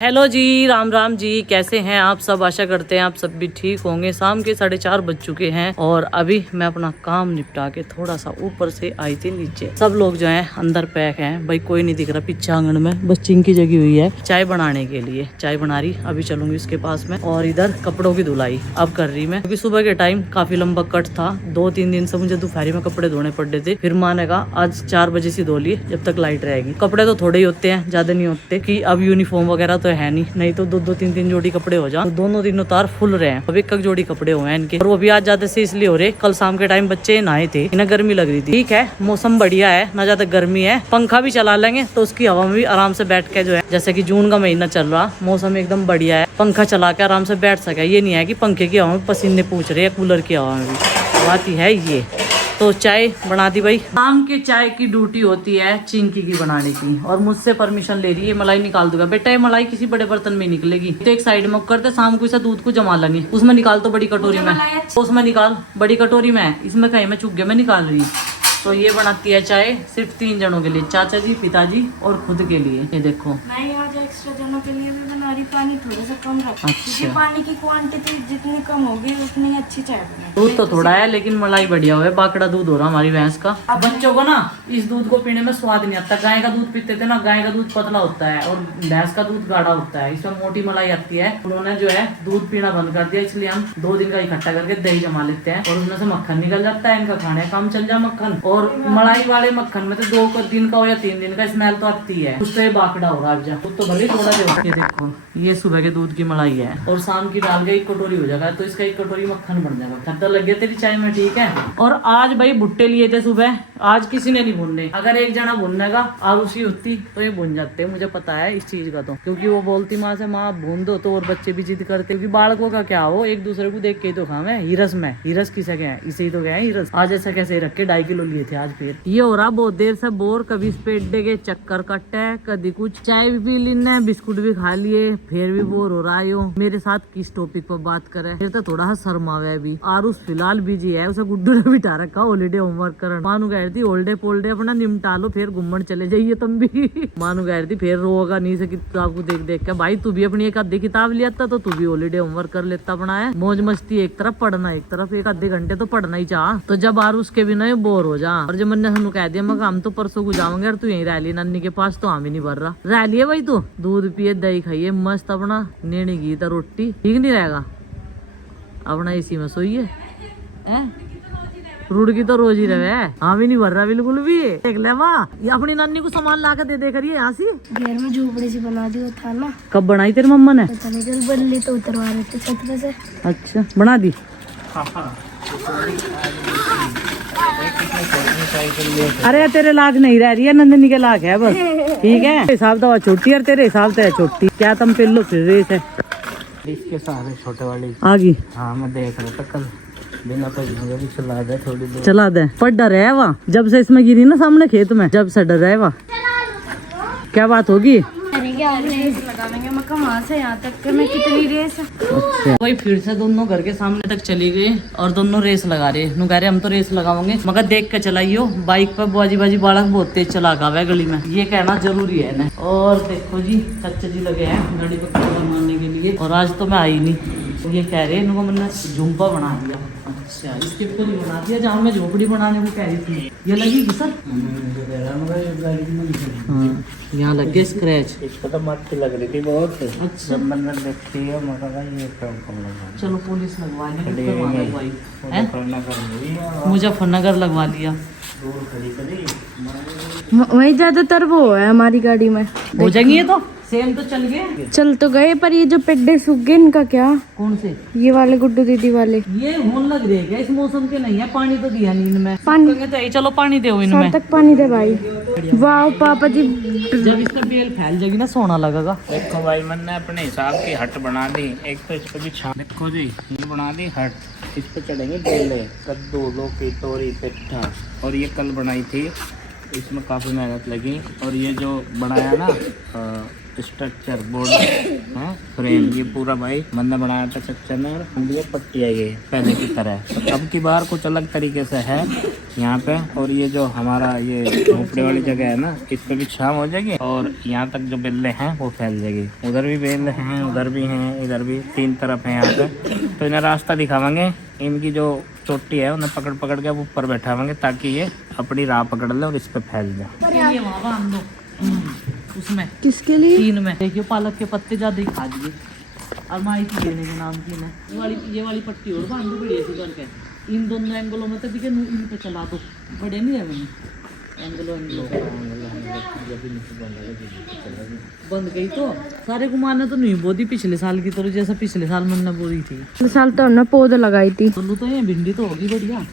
Hello जी, राम राम जी। कैसे हैं आप सब? आशा करते हैं आप सब भी ठीक होंगे। शाम के 4:30 बज चुके हैं और अभी मैं अपना काम निपटा के थोड़ा सा ऊपर से आई थी नीचे। सब लोग जो हैं अंदर पैक हैं, भाई कोई नहीं दिख रहा पीछे आंगन में, बस चिंकी जगी हुई है चाय बनाने के लिए। चाय बना रही, अभी चलूंगी उसके पास में। और इधर कपड़ों की धुलाई अब कर रही मैं, क्योंकि सुबह के टाइम काफी लंबा कट था। 2-3 दिन से मुझे दोपहर में कपड़े धोने पड़े थे। फिर माँ ने कहा आज 4 बजे से धो लिए जब तक लाइट रहेगी। कपड़े तो थोड़े ही होते हैं, ज्यादा नहीं होते, कि अब यूनिफॉर्म वगैरह तो है नहीं तो 2-2-3-3 जोड़ी कपड़े हो जाए तो दोनों तीनों तार फुल रहे हैं। अभी 1 जोड़ी कपड़े हुए हैं इनके, और वो भी आज ज्यादा से इसलिए हो रहे, कल शाम के टाइम बच्चे नहाए थे, इन्हें गर्मी लग रही थी। ठीक है, मौसम बढ़िया है, ना ज्यादा गर्मी है, पंखा भी चला लेंगे तो उसकी हवा में भी आराम से बैठ के जो है, जैसे कि जून का महीना चल रहा, मौसम एकदम बढ़िया है, पंखा चला के आराम से बैठ सके। ये नहीं है कि पंखे की हवा में पसीने पूछ रहे हैं, कूलर की हवा में भी। बात ही है ये। तो चाय बना दी भाई। शाम के चाय की ड्यूटी होती है चिंकी की बनाने की, और मुझसे परमिशन ले रही है मलाई निकाल दूंगा। बेटा ये मलाई किसी बड़े बर्तन में निकलेगी तो एक साइड में करते, शाम को इसे दूध को जमा लेंगे, उसमें निकाल तो बड़ी कटोरी में, उसमें निकाल बड़ी कटोरी में, इसमें कहीं में चुक गया, मैं निकाल रही। तो ये बनाती है चाय सिर्फ 3 जनों के लिए, चाचा जी, पिताजी और खुद के लिए। ये देखो मैं आज एक्स्ट्रा जनों के लिए भी बना रही, पानी थोड़ा सा कम रखा। अच्छा, पानी की क्वांटिटी जितनी कम होगी उतनी अच्छी चाय बनेगी। दूध तो थोड़ा है लेकिन मलाई बढ़िया हुआ है, बाकड़ा दूध हो रहा हमारी भैंस का। बच्चों को ना इस दूध को पीने में स्वाद नहीं आता। गाय का दूध पीते थे ना, गाय का दूध पतला होता है और भैंस का दूध गाढ़ा होता है, इसमें मोटी मलाई आती है। उन्होंने जो है दूध पीना बंद कर दिया, इसलिए हम 2 दिन का इकट्ठा करके दही जमा लेते हैं और उसमें से मक्खन निकल जाता है। इनका खाने का काम चल जाए मक्खन, और मलाई वाले मक्खन में तो 2 दिन का हो या 3 दिन का स्मेल तो आती है, उससे बाकड़ा होगा। अब दूध तो भले थोड़ा दे। ये देखो, ये सुबह के दूध की मलाई है और शाम की डाल के 1 कटोरी हो जाएगा, तो इसका 1 कटोरी मक्खन बन जाएगा। खट्टा लग गया तेरी चाय में, ठीक है। और आज भाई भुट्टे लिए थे सुबह, आज किसी ने नहीं भूनने। अगर एक जना भूनने का आरुषी होती तो ये भून जाते, मुझे पता है इस चीज का, तो क्योंकि वो बोलती माँ से, माँ भून दो, तो और बच्चे भी जिद करते, क्योंकि बालकों का क्या हो, एक दूसरे को देख के ही तो खावे। हीरस में हीरस किसे गए, इसे ही तो गए हीरस। आज ऐसा कैसे रख के 2.5 किलो लिए थे आज। फिर ये हो रहा बहुत देर से बोर, कभी इस पेड्डे के चक्कर कट्टे, कभी कुछ चाय भी पी लेना, बिस्कुट भी खा लिए, फिर भी बोर हो रहा है। यो मेरे साथ किस टॉपिक पर बात करे, फिर तो थोड़ा सा शर्मावे। अभी आरुष फिलहाल बिजी है, उसे गुड्डू ने बिठा रखा हॉलीडे होमवर्क करन। मानू कह रही थी होल्डे पोल्डे अपना निपटा लो, फिर घूमन चले जाइए तुम भी। मानू कह रही थी फिर रोगा नहीं से किताब को देख देख के। भाई तू भी अपनी 1 आधी किताब लिया था तो तू भी हॉलीडे होमवर्क कर लेता अपना है। मौज मस्ती एक तरफ, पढ़ना एक तरफ, 1 आधे घंटे तो पढ़ना ही चाह। तो जब आरुष के बिना बोर हो जा, और जब मैंने हनु कह दिया मैं हम तो परसों को जाओगे और तू यहीं रह ली नानी के पास, तो हम ही नहीं भर रहा। रह लिए भाई, तू दूध पिए, दही खाइए मस्त अपना, नेने घी तो रोटी, ठीक नहीं रहेगा अपना, इसी में सोइए। रुड़की तो रोज ही रहे, हम ही नहीं भर रहा बिल्कुल भी। देख ले वाह, ये अपनी नानी को सामान ला के दे करिए यहाँ से। घर में झोपड़ी सी बना दी, वो था ना। कब बनाई तेरी मम्मा ने? पता नहीं, कल बन ली तो उतरवा रहे थे छत पे से। अच्छा, बना दी। अरे तेरे लाख नहीं रह रही है, नंदनी के लाख है बस, ठीक है। हिसाब तो छोटी है, तेरे हिसाब से छोटी, क्या तुम पे लो फिर रेस है इसके सारे छोटे वाली आगे। हाँ मैं देख रहा था कल, बिना भी चला दे, थोड़ी देर चला दे, पर डर है वहाँ, जब से इसमें गिरी ना सामने खेत में, जब से डर है वहाँ। क्या बात होगी? अरे क्या रेस लगा देंगे, मैं कहाँ से यहाँ तक के, मैं कितनी रेस। अच्छा, वही फिर से दोनों घर के सामने तक चली गई और दोनों रेस लगा रहे। नु कह रहे हम तो रेस लगाओगे, मगर देख के चलाइयो, बाइक पर बाजी बालक बहुत तेज चला गा गली में, ये कहना जरूरी है ना। और देखो जी, चाचा जी लगे हैं गाड़ी पर मारने के लिए, और आज तो मैं आई नहीं, तो ये कह रहे इनको मैंने झुम्पा बना दिया। अच्छा, इसके ऊपर ही बना दिया जहाँ मैं झोपड़ी बनाने को कह रही थी। ये लगेगी सर? हाँ, यहाँ लग गया स्क्रैच। इसको तो मट्टी लग रही थी बहुत। अच्छा, जब मैंने देखी है मगर ये कम लगा। चलो पुलिस लगवा ली, मुजफ्फरनगर मुजफ्फरनगर लगवा लिया। वही ज्यादातर वो है हमारी गाड़ी में। हो जाएंगे ये तो सेम, तो चल गए, चल तो गए, पर ये जो पेड्डे सूख गए इनका क्या? कौन से? ये वाले गुड्डू दीदी वाले। ये होने लग रहे क्या इस मौसम के? नहीं है, पानी तो दिया नहीं इनमें। पानी तो यही, चलो पानी दो इनमें। तक पानी दे भाई। वाह पापा जी, जब इसका बेल फैल जाएगी ना, सोना लगेगा। देखो भाई मैंने अपने हिसाब की हट बना दी। एक तो इस पे भी छा, देखो जी ये बना दी हट, इस पे चढ़ेंगे केले, कद्दू, लौकी, तोरी, पेठा। और ये कल बनाई थी, इसमें काफ़ी मेहनत लगी। और ये जो बनाया ना स्ट्रक्चर बोर्ड, है फ्रेम। ये पूरा भाई मैंने बनाया था कच्चा में, और ये पट्टी है ये पहले की तरह। तो अब की बार कुछ अलग तरीके से है यहाँ पे। और ये जो हमारा ये झोपड़े वाली जगह है ना, इस पे भी छांव हो जाएगी और यहाँ तक जो बेल्ले हैं वो फैल जाएगी। उधर भी बेल हैं, उधर भी हैं, इधर भी, 3 तरफ है यहाँ पे। तो इन्हें रास्ता दिखावांगे, इनकी जो चोटी है उन्हें पकड़ पकड़ के ऊपर बैठावांगे ताकि ये अपनी राह पकड़ ले और इस पे फैल जाए। ये वहाँ बांध दो उसमें, किसके लिए? 3 में। देखियो पालक के पत्ते ज्यादा ही खा दिए। और माई की देने के नाम की ना ये वाली पट्टी और बांध दो बढ़िया सी करके। इन दोनों एंगलों में तो दिखे, इन पे चला दो, बड़े नहीं रहे एंगलों बंद गई तो सारे घुमाने तो नहीं बोदी पिछले साल की तरह, जैसा पिछले साल मैंने बोई थी। पिछले साल तो हमने पौधे लगाई थी। तो ये भिंडी तो होगी बढ़िया।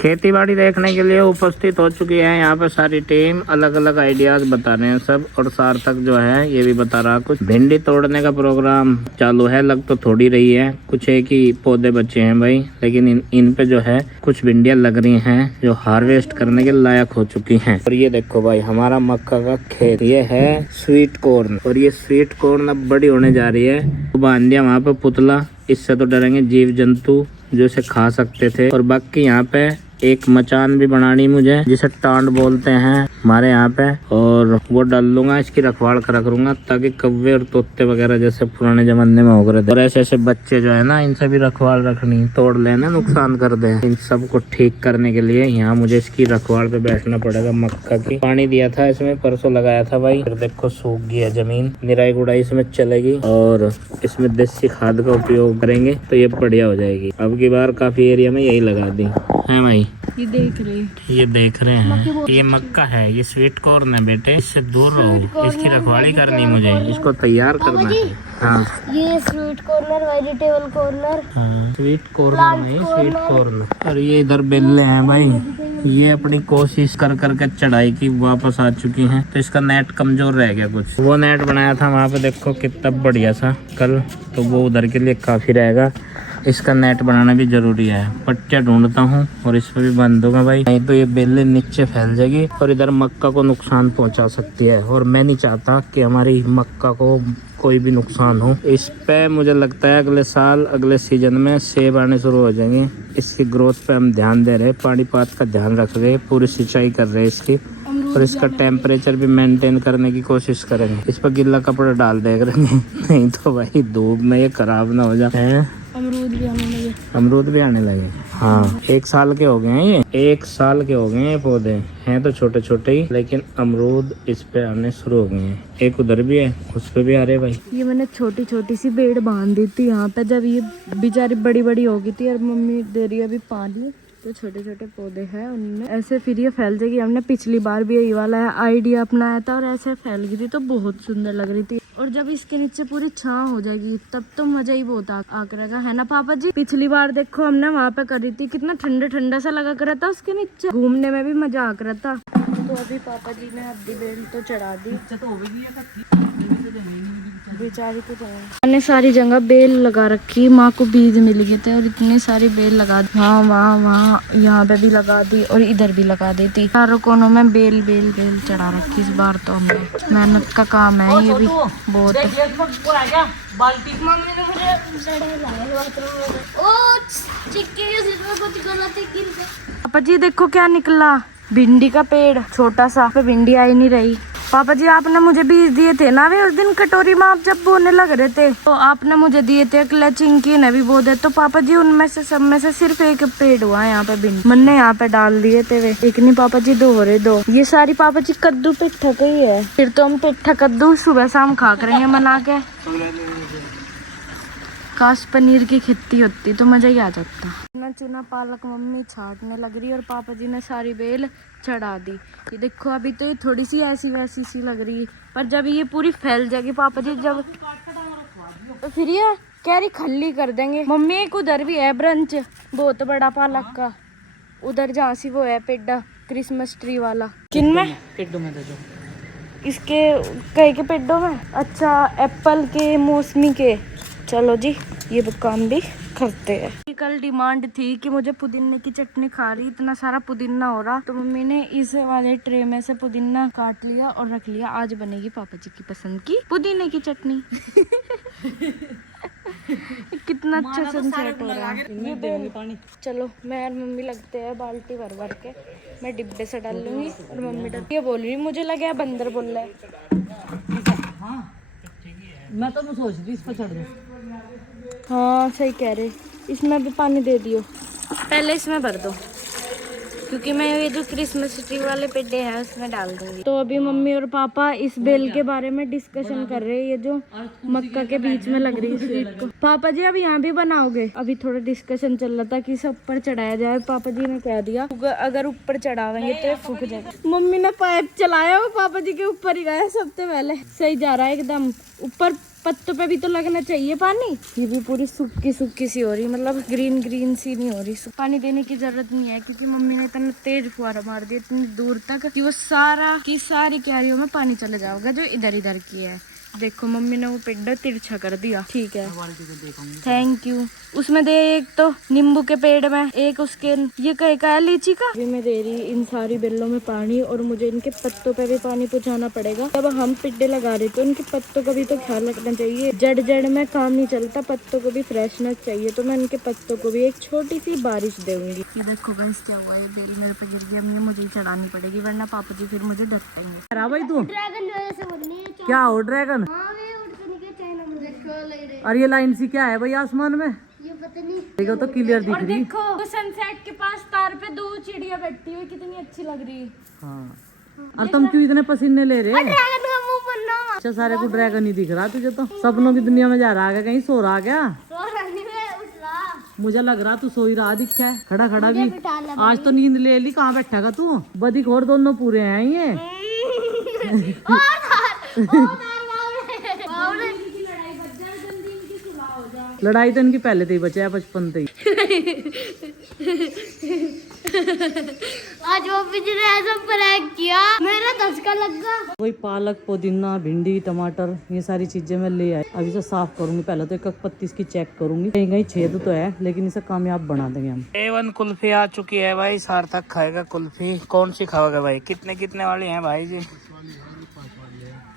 खेती बाड़ी देखने के लिए उपस्थित हो चुकी है यहाँ पे सारी टीम। अलग अलग आइडियाज बता रहे हैं सब, और सार्थक जो है ये भी बता रहा कुछ। भिंडी तोड़ने का प्रोग्राम चालू है, लग तो थोड़ी रही है, कुछ एक ही पौधे बचे हैं भाई, लेकिन इन पे जो है कुछ भिंडियां लग रही हैं जो हार्वेस्ट करने के लायक हो चुकी हैं। और ये देखो भाई हमारा मक्का का खेत, ये है स्वीट कॉर्न, और ये स्वीट कॉर्न अब बड़ी होने जा रही है। तो बांध दिया वहाँ पे पुतला, इससे तो डरेंगे जीव जंतु जो इसे खा सकते थे। और बाकी यहाँ पे एक मचान भी बनानी मुझे, जिसे टांड बोलते हैं हमारे यहाँ पे, और वो डाल लूंगा, इसकी रखवाल करा करूंगा ताकि कौवे और तोते वगैरह जैसे पुराने जमाने में हो रहे थे। और ऐसे ऐसे बच्चे जो है ना, इनसे भी रखवाल रखनी, तोड़ लेना नुकसान कर दे। इन सब को ठीक करने के लिए यहाँ मुझे इसकी रखवाल पे बैठना पड़ेगा। मक्का की पानी दिया था इसमें, परसों लगाया था भाई, फिर देखो सूख गया जमीन। निराई गुड़ाई इसमें चलेगी और इसमें देसी खाद का उपयोग करेंगे तो ये बढ़िया हो जाएगी। अब की बार काफी एरिया में यही लगा दी है भाई। ये देख रहे हैं ये मक्का है, ये स्वीट कॉर्न है बेटे, इससे दूर रहो, इसकी रखवाली करनी मुझे, इसको तैयार करना है। हाँ ये स्वीट कॉर्नर, वेजिटेबल कॉर्नर। हाँ स्वीट कॉर्नर नहीं, स्वीट कॉर्न। और ये इधर बेल्ले हैं भाई, ये अपनी कोशिश कर करके चढ़ाई की वापस आ चुकी हैं। तो इसका नेट कमजोर रह गया कुछ, वो नेट बनाया था वहाँ पे देखो कितना बढ़िया सा कल, तो वो उधर के लिए काफी रहेगा। इसका नेट बनाना भी जरूरी है। पट्टियाँ ढूंढता हूँ और इस पे भी बंद होगा भाई, नहीं तो ये बेलें नीचे फैल जाएगी और इधर मक्का को नुकसान पहुंचा सकती है। और मैं नहीं चाहता कि हमारी मक्का को कोई भी नुकसान हो। इस पे मुझे लगता है अगले साल, अगले सीजन में सेब आने शुरू हो जाएंगे। इसकी ग्रोथ पे हम ध्यान दे रहे हैं, पानी पात का ध्यान रख रहे हैं, पूरी सिंचाई कर रहे हैं इसकी, और इसका टेम्परेचर भी मेंटेन करने की कोशिश करेंगे। इस पर गिल्ला कपड़ा डाल देंगे नहीं तो भाई धूप में ये खराब ना हो जाए। अमरूद भी आने लगे। हाँ 1 साल के हो गए हैं ये, 1 साल के हो गए हैं ये पौधे, हैं तो छोटे छोटे ही, लेकिन अमरूद इस पे आने शुरू हो गए हैं। एक उधर भी है, उस पे भी आ रहे भाई। ये मैंने छोटी छोटी सी बेड़ बांध दी थी यहाँ पे, जब ये बेचारी बड़ी बड़ी हो गई थी और मम्मी दे रही है अभी पानी, तो छोटे छोटे पौधे हैं उनमें ऐसे फिर ये फैल जाएगी। हमने पिछली बार भी यही वाला आइडिया अपनाया था और ऐसे फैल गई थी, तो बहुत सुंदर लग रही थी। और जब इसके नीचे पूरी छांव हो जाएगी तब तो मजा ही बहुत आ करेगा, है ना पापा जी? पिछली बार देखो हमने वहाँ पे करी थी, कितना ठंडा ठंडा सा लगा कर था उसके नीचे, घूमने में भी मजा आ कर था। तो अभी पापा जी ने हड्डी बेल तो चढ़ा दी, बेचारी तो मैंने सारी जगह बेल लगा रखी। माँ को बीज मिल गए थे और इतनी सारी बेल लगा दी, वहाँ यहाँ पे भी लगा दी और इधर भी लगा दी थी। चारों कोनों में बेल बेल बेल चढ़ा रखी इस बार। तो हमने मेहनत का काम है ये भी बहुत। पापा जी देखो क्या निकला, भिंडी का पेड़ छोटा सा, पे भिंडी आई नहीं रही। पापा जी आपने मुझे बीज दिए थे ना वे उस दिन कटोरी में आप जब बोने लग रहे थे, तो आपने मुझे दिए थे अकेला, चिंकी ने भी बो दे। तो पापा जी उनमें से सब में से सिर्फ एक पेड़ हुआ है यहाँ पे भिंडी, मैंने यहाँ पे डाल दिए थे वे। एक नहीं पापा जी, 2 हो रहे 2। ये सारी पापा जी कद्दू पिट्ठा का ही है, फिर तो हम पिट्ठा कद्दू सुबह शाम खा करेंगे बना के। काश पनीर की खेती होती तो मजा ही आ जाता। चुना पालक मम्मी छाटने लग रही और पापा जी ने सारी बेल चढ़ा दी। ये देखो अभी तो ये थोड़ी सी ऐसी वैसी सी लग रही है, पर जब ये पूरी फैल जाएगी पापा जी जब, तो फिर ये कह रही खल्ली कर देंगे। मम्मी एक उधर भी है ब्रांच बहुत बड़ा पालक का, उधर जहाँ सी वो है पेड्डा क्रिसमस ट्री वाला। किन में? पेड्डों में जो इसके कई के पेड्डों में। अच्छा एप्पल के, मौसमी के, चलो जी ये काम भी करते हैं। कल डिमांड थी कि मुझे पुदीने की चटनी खा रही, इतना सारा पुदीना हो रहा, तो मम्मी ने इस वाले ट्रे में से पुदीना काट लिया और रख लिया। आज बनेगी पापा जी की पसंद की पुदीने की चटनी। कितना अच्छा सनसेट हो रहा है। ये बेल चलो मैं और मम्मी लगते हैं बाल्टी भर भर के, मैं डिब्बे से डाल लूंगी और मम्मी डाल। ये बोल रही मुझे लगा बंदर बोल रहा है। हाँ मैं तो सोच रही इस पर चढ़ दूँ। हाँ सही कह रहे, इसमें भी पानी दे दियो, पहले इसमें भर दो क्योंकि मैं ये जो क्रिसमस ट्री वाले पेड़े हैं उसमें डाल दूंगी। तो अभी मम्मी और पापा इस बेल के बारे में डिस्कशन कर रहे हैं, ये जो मक्का के बीच में लग रही है स्वीट को। पापा जी अब यहाँ भी बनाओगे? अभी थोड़ा डिस्कशन चल रहा था कि इसे ऊपर चढ़ाया जाए। पापा जी ने कह दिया अगर ऊपर चढ़ावेंगे तो ये फूक जाएगा। मम्मी ने पाइप चलाया, वो पापा जी के ऊपर ही गया सबसे पहले। सही जा रहा है एकदम ऊपर, पत्तों पे भी तो लगना चाहिए पानी। ये भी पूरी सूखी सूखी सी हो रही, मतलब ग्रीन ग्रीन सी नहीं हो रही। पानी देने की जरूरत नहीं है क्योंकि मम्मी ने इतना तेज फुहारा मार दिया इतनी दूर तक कि वो सारी क्यारियों में पानी चले जाओगे जो इधर इधर की है। देखो मम्मी ने वो पेड़ तिरछा कर दिया। ठीक है थैंक यू। उसमें दे एक तो नींबू के पेड़ में, एक उसके ये कहे का है लीची का। अभी मैं दे रही इन सारी बेलों में पानी और मुझे इनके पत्तों पे भी पानी पहुंचाना पड़ेगा। जब हम पेड़ लगा रहे तो इनके पत्तों का भी तो ख्याल रखना चाहिए। जड़ में काम नहीं चलता, पत्तों को भी फ्रेशनेस चाहिए। तो मैं इनके पत्तों को भी एक छोटी सी बारिश दूंगी। ये देखो गाइस क्या हुआ, ये बेल मेरे पे गिर गई। अब ये मुझे ही चढ़ानी पड़ेगी वरना पापा जी फिर मुझे डरतेंगे। भाई तू क्या हो ड्रैगन? और ये लाइन सी क्या है भाई आसमान में? ये पता नहीं। देखो तो क्लियर दिख रही। देखो सनसेट के पास तार पे 2 चिड़िया बैठी हुई, कितनी अच्छी लग रही है। हाँ और तुम क्यों इतने पसीने ले रहे हो? अच्छा सारे को ड्रैगन ही दिख रहा तुझे तो। सपनों की दुनिया में जा रहा है, कहीं सो रहा क्या? मुझे लग रहा तू सो ही रहा दिखा है, खड़ा खड़ा भी। आज तो नींद ले ली, कहाँ बैठा तू? बदी खोर दोनों पूरे हैं ये। लड़ाई तो इनकी पहले से ही बचे है, बचपन से ही। आज वो ने ऐसा प्रैंक किया, मेरा धक्का लगा। वही पालक, पुदीना, भिंडी, टमाटर ये सारी चीजें मैं ले आई। अभी इसे साफ करूंगी। पहले तो एक पत्ती इसकी चेक करूंगी, कहीं कहीं छेद तो है लेकिन इसे कामयाब बना देंगे हम। A1 कुल्फी आ चुकी है भाई, सार्थक खाएगा कुल्फी। कौन सी खाओगे भाई? कितने वाली है भाई जी?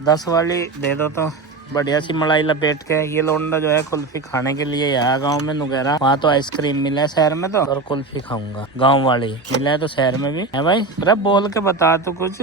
10 वाली दे दो तो बढ़िया सी मलाई लपेट के। ये लोंडा जो है कुल्फी खाने के लिए यहाँ गांव में नुगेरा, वहाँ तो आइसक्रीम मिला है शहर में, तो और कुल्फी खाऊंगा। गांव वाली मिला है तो शहर में भी है भाई। अरे बोल के बता तू कुछ,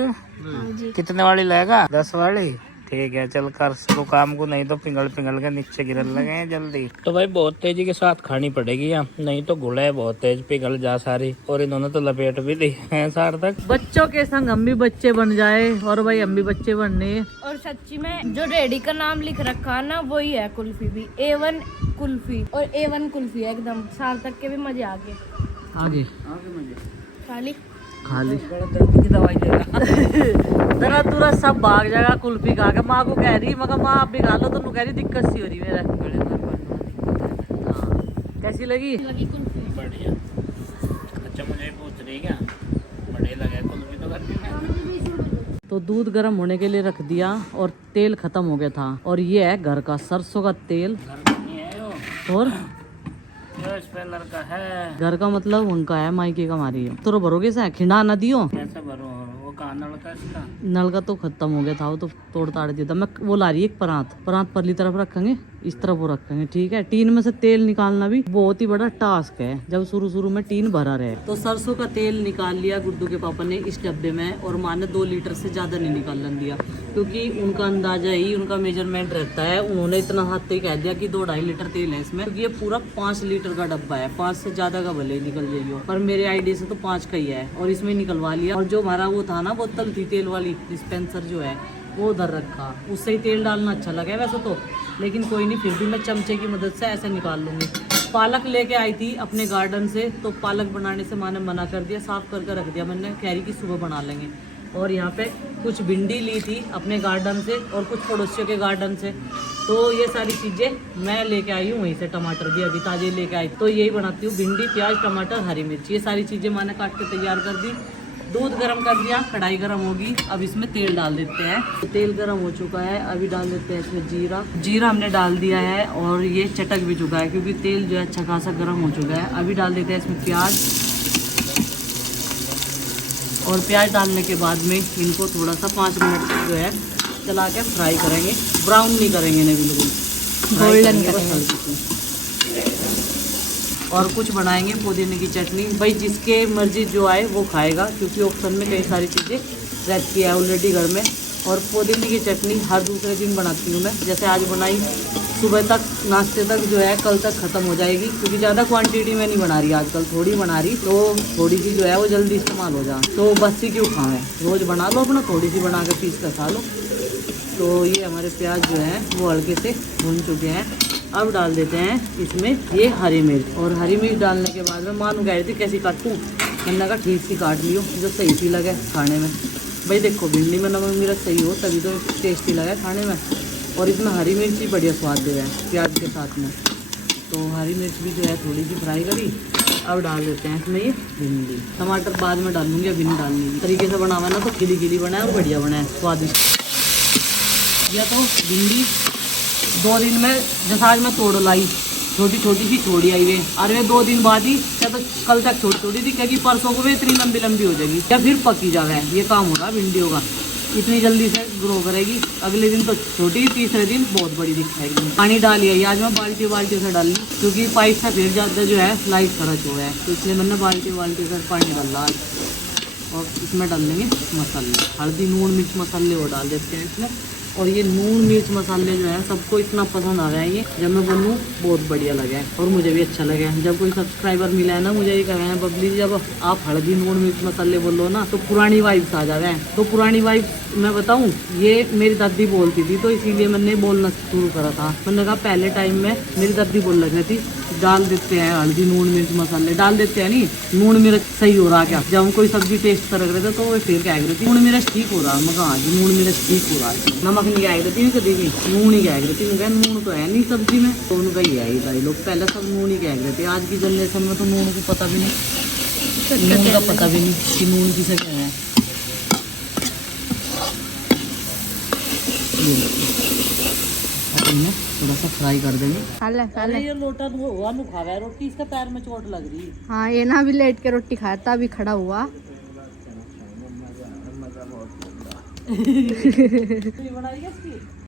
कितने वाली लेगा? 10 वाली ठीक है, चल कर शुरू काम को, नहीं तो पिघल के नीचे गिरने लगे हैं जल्दी। तो भाई बहुत तेजी के साथ खानी पड़ेगी यहाँ, नहीं तो गुड़ा है बहुत तेज, पिघल जा सारी। और इन्होंने तो लपेट भी दी है सार्थक। बच्चों के संग हम भी बच्चे बन जाए, और भाई हम भी बच्चे बनने। और सच्ची में जो रेडी का नाम लिख रखा है ना वही है कुल्फी भी, A1 कुल्फी। और A1 कुल्फी है एकदम। सार्थक के भी मजे आगे खाली खाली दर्द की दवाई देगा। तुरा सब भाग जाएगा कुल्फी खा के। माँ को कह रही, मगर माँ आप भी खा लो। तो कह रही दिक्कत सी हो रही मेरा। हाँ कैसी लगी? बढ़िया। अच्छा मुझे पूछ रही क्या बढ़िया लगा कुल्फी? तो करती तो दूध गर्म होने के लिए रख दिया और तेल खत्म हो गया था। और ये है घर का सरसों का तेल। और लड़का है घर का मतलब उनका है, मायके का हमारी है। तो भरोगे से खिंडा ना दियो। कैसे भरो? वो कहाँ नलका इसका? नल का तो खत्म हो गया था, वो तो तोड़ ताड़ दिया था। मैं वो ला रही एक परात परली तरफ रखेंगे, इस तरफ वो रखेंगे। ठीक है, टीन में से तेल निकालना भी बहुत ही बड़ा टास्क है जब शुरू में टीन भरा रहे। तो सरसों का तेल निकाल लिया गुड्डू के पापा ने इस डब्बे में। और माँ ने 2 लीटर से ज्यादा नहीं निकालने दिया क्योंकि उनका अंदाजा ही, उनका मेजरमेंट रहता है। उन्होंने इतना हाथ ही कह दिया कि 2-2.5 लीटर तेल है इसमें, क्योंकि ये पूरा 5 लीटर का डब्बा है। 5 से ज्यादा का भले ही निकल जाइए, पर मेरे आइडिया से तो 5 का ही है। और इसमें निकलवा लिया। और जो हमारा वो था ना बोतल थी तेल वाली, डिस्पेंसर जो है वो उधर रखा, उससे ही तेल डालना अच्छा लगा वैसे तो, लेकिन कोई नहीं, फिर भी मैं चमचे की मदद से ऐसे निकाल लूंगी। पालक लेके आई थी अपने गार्डन से, तो पालक बनाने से माँ ने मना कर दिया, साफ करके रख दिया मैंने, कह रही कि सुबह बना लेंगे। और यहाँ पे कुछ भिंडी ली थी अपने गार्डन से और कुछ पड़ोसियों के गार्डन से। तो ये सारी चीज़ें मैं लेके आई हूँ वहीं से। टमाटर भी अभी ताजे लेके आई, तो यही बनाती हूँ, भिंडी, प्याज, टमाटर, हरी मिर्च। ये सारी चीज़ें मैंने काट के तैयार कर दी। दूध गर्म कर दिया, कढ़ाई गर्म होगी, अब इसमें तेल डाल देते हैं। तेल गर्म हो चुका है, अभी डाल देते हैं इसमें जीरा। जीरा हमने डाल दिया है और ये चटक भी चुका है क्योंकि तेल जो है अच्छा खासा गर्म हो चुका है। अभी डाल देते हैं इसमें प्याज, और प्याज डालने के बाद में इनको थोड़ा सा 5 मिनट जो है चला के फ्राई करेंगे। ब्राउन नहीं करेंगे इन्हें, बिल्कुल गोल्डन करेंगे। और कुछ बनाएंगे पुदीने की चटनी। भाई जिसके मर्जी जो आए वो खाएगा, क्योंकि ऑप्शन में कई सारी चीज़ें रहती है ऑलरेडी घर में। और पुदीने की चटनी हर दूसरे दिन बनाती हूँ मैं। जैसे आज बनाई, सुबह तक नाश्ते तक जो है कल तक ख़त्म हो जाएगी, क्योंकि ज़्यादा क्वांटिटी में नहीं बना रही आजकल, थोड़ी बना रही, तो थोड़ी सी जो है वो जल्दी इस्तेमाल हो जाए। तो बस्सी क्यों खाएं, रोज़ बना लो अपना, थोड़ी सी बना के पीस कर खा लो। तो ये हमारे प्याज जो है वो हल्के से भून चुके हैं। अब डाल देते हैं इसमें ये हरी मिर्च, और हरी मिर्च डालने के बाद में मानू कह रही थी कैसी काटूँ, मैंने कहा ठीक सी काट लियो जो सही सी लगे खाने में। भाई देखो भिंडी में नमक मिर्च सही हो तभी तो टेस्टी लगे खाने में, और इसमें हरी मिर्च ही बढ़िया स्वाद दे रहा है प्याज के साथ में। तो हरी मिर्च भी जो है थोड़ी सी फ्राई करी। अब डाल देते हैं इसमें ये भिंडी। टमाटर बाद में डालूंगी, अभी नहीं डालनी। तरीके से बनावा ना तो खिली खिली बनाए और बढ़िया बनाए, स्वादिष्ट। या तो भिंडी 2 दिन में, जैसे आज मैं तोड़ लाई, छोटी छोटी सी छोड़ी आई वे, और वे 2 दिन बाद ही, या तो कल तक छोटी थी क्योंकि परसों को वे इतनी लंबी लंबी हो जाएगी, या फिर पकी जावे। ये काम हो रहा भिंडियों का, इतनी जल्दी से ग्रो करेगी। अगले दिन तो छोटी, तीसरे दिन बहुत बड़ी दिखाएगी। पानी डालिए, आज मैं बाल्टी से डाल ली, क्योंकि पाइप से फिर ज़्यादा जो है लाइट खर्च हुआ है, तो इसलिए मैंने बाल्टी से पानी डाला आज। और इसमें डाल देंगे मसाले, हल्दी, नून, मिर्च मसाले वो डाल देते हैं इसमें। और ये नून मिर्च मसाले जो है सबको इतना पसंद आ रहा है, ये जब मैं बोलूँ बहुत बढ़िया लगा है, और मुझे भी अच्छा लगा है। जब कोई सब्सक्राइबर मिला है ना, मुझे ये कह रहे हैं बबली जी जब आप हल्दी, नून, मिर्च मसाले बोलो ना तो पुरानी वाइब्स आ जा रहे हैं। तो पुरानी वाइब्स मैं बताऊँ, ये मेरी दादी बोलती थी, तो इसीलिए मैंने बोलना शुरू करा था। मैंने कहा पहले टाइम में मेरी दादी बोल रही थी डाल देते हैं हल्दी, नून, मिर्च मसाले डाल देते हैं, नहीं नून मिर्च सही हो रहा क्या। जब हम कोई सब्जी टेस्ट कर रहे थे तो वो फिर क्या कह रही थी, नून मिर्च ठीक हो रहा है। मैं कहा हाँ जी नून मिर्च ठीक हो रहा है, नमक नहीं कह रही थी कभी भी, नून ही कह रही थी। मैं नून तो है नहीं सब्जी में, तो उनका ही है भाई लोग, पहले सब नून ही कह रहे थे। आज की जनरेशन में तो नून को पता भी नहीं, नून का पता भी नहीं कि नून किसे क्या है। थोड़ा सा फ्राई कर देंगे। अरे ये लोटा हुआ नु खा रहा है रोटी, इसका पैर में चोट लग रही है। हाँ, ये ना भी लेट के रोटी खाता, अभी खड़ा हुआ। बनाई है इसकी